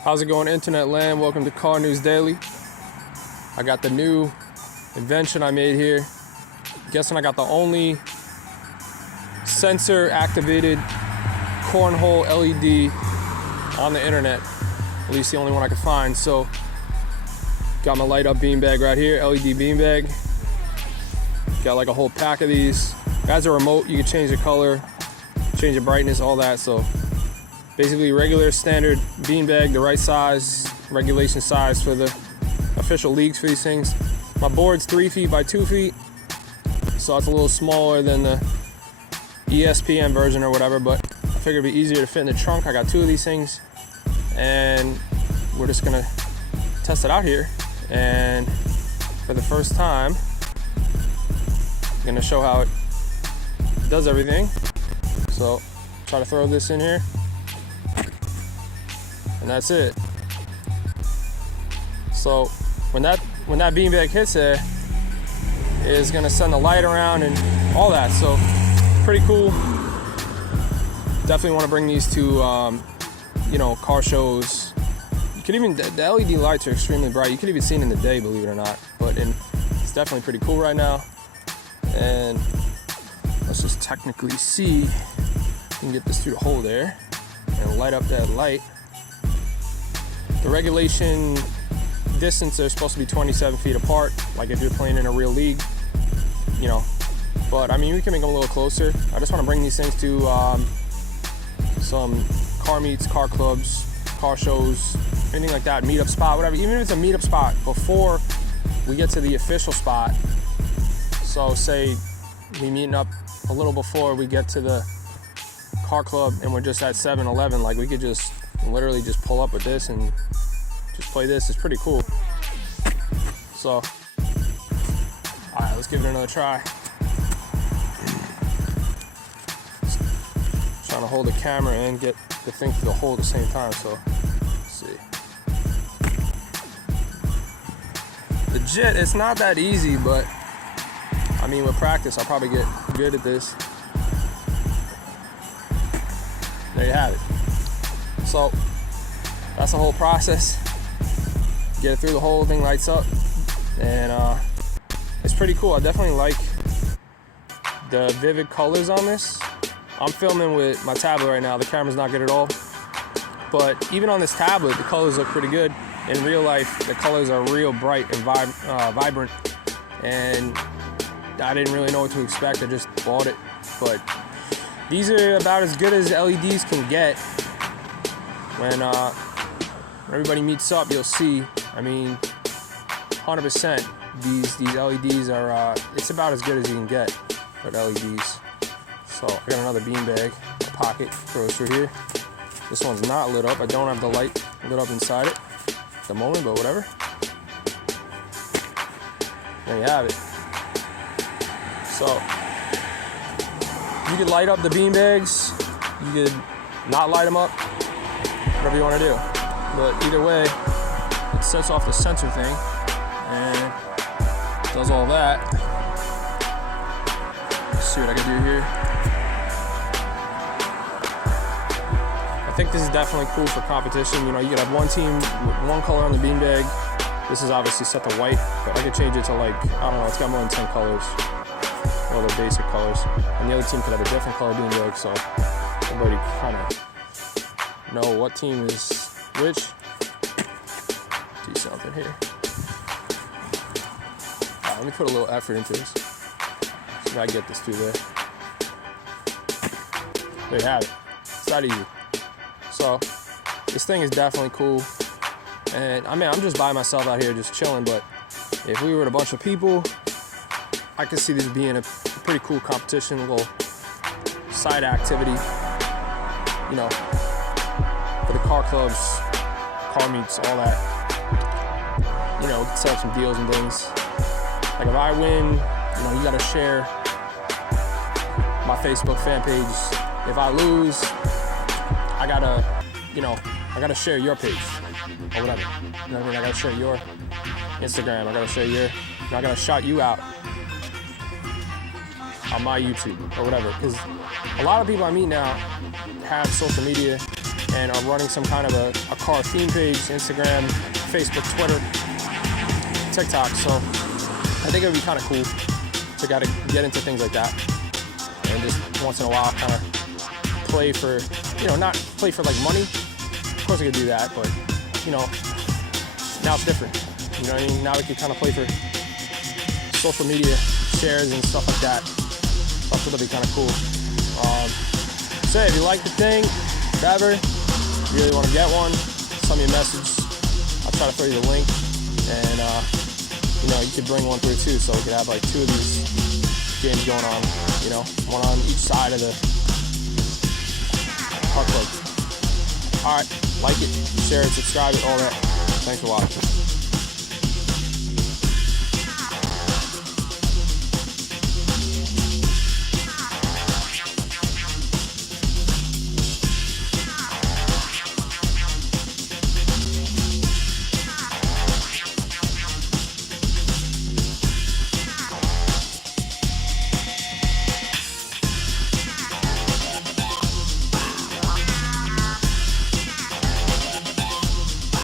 How's it going, internet land? Welcome to Car News Daily. I got the new invention I made here. Guessing I got the only sensor activated cornhole LED on the internet. At least the only one I could find. So got my light up beanbag right here, LED beanbag. Got like a whole pack of these. As a remote, you can change the color, change the brightness, all that. So basically regular standard beanbag, the right size, regulation size for the official leagues for these things. My board's 3 feet by 2 feet, so it's a little smaller than the ESPN version or whatever, but I figured it'd be easier to fit in the trunk. I got 2 of these things, and we're just gonna test it out here. And for the first time, I'm gonna show how it does everything. So try to throw this in here. And that's it. So when that beanbag hits it, it's gonna send the light around and all that. So pretty cool. Definitely want to bring these to car shows. You could even, the LED lights are extremely bright. You could even see it in the day, believe it or not. But it's definitely pretty cool right now. And let's just technically see if we can get this through the hole there and light up that light. The regulation distance, they're supposed to be 27 feet apart, like if you're playing in a real league, But I mean, we can make them a little closer. I just want to bring these things to some car meets, car clubs, car shows, anything like that, meetup spot, whatever. Even if it's a meetup spot, before we get to the official spot. So say we meeting up a little before we get to the car club and we're just at 7-Eleven, like we could just literally just pull up with this and just play this. It's pretty cool. So, all right, let's give it another try. Just trying to hold the camera and get the thing through the hole at the same time, so let's see. Legit, it's not that easy, but I mean, with practice, I'll probably get good at this. There you have it. So that's the whole process. Get it through the hole, thing lights up, and it's pretty cool. I definitely like the vivid colors on this. I'm filming with my tablet right now. The camera's not good at all, but even on this tablet, the colors look pretty good. In real life, the colors are real bright and vibrant, and I didn't really know what to expect. I just bought it, but these are about as good as LEDs can get. When everybody meets up, you'll see, I mean, 100%, these LEDs are, it's about as good as you can get with LEDs. So I got another beanbag, a pocket, throws through here. This one's not lit up. I don't have the light lit up inside it at the moment, but whatever. There you have it. So you could light up the beanbags, you could not light them up, whatever you want to do. But either way, it sets off the sensor thing and does all that. Let's see what I can do here. I think this is definitely cool for competition. You could have one team with one color on the beanbag. This is obviously set to white, but I could change it to like, I don't know, it's got more than 10 colors. All the basic colors. And the other team could have a different color beanbag, so everybody kind of know what team is which. Do something here. Let me put a little effort into this. So I get this through there. There you have it. It's that easy. So this thing is definitely cool. And I mean, I'm just by myself out here just chilling, but if we were a bunch of people, I could see this being a pretty cool competition, a little side activity, for the car clubs, car meets, all that. We can set up some deals and things. Like if I win, you gotta share my Facebook fan page. If I lose, I gotta share your page or whatever. You know what I mean? I gotta share your Instagram. I gotta share I gotta shout you out on my YouTube or whatever. Because a lot of people I meet now have social media and are running some kind of a car theme page, Instagram, Facebook, Twitter, TikTok. So I think it would be kind of cool to get into things like that, and just once in a while kind of play for, not play for like money. Of course I could do that, but now it's different. You know what I mean? Now we can kind of play for social media shares and stuff like that. I thought that'd be kind of cool. So if you like the thing, whatever, you really want to get one, send me a message. I'll try to throw you the link, and you could bring one through too, so we could have like 2 of these games going on. One on each side of the car club. All right, like it, share it, subscribe it, all that. Thanks for watching.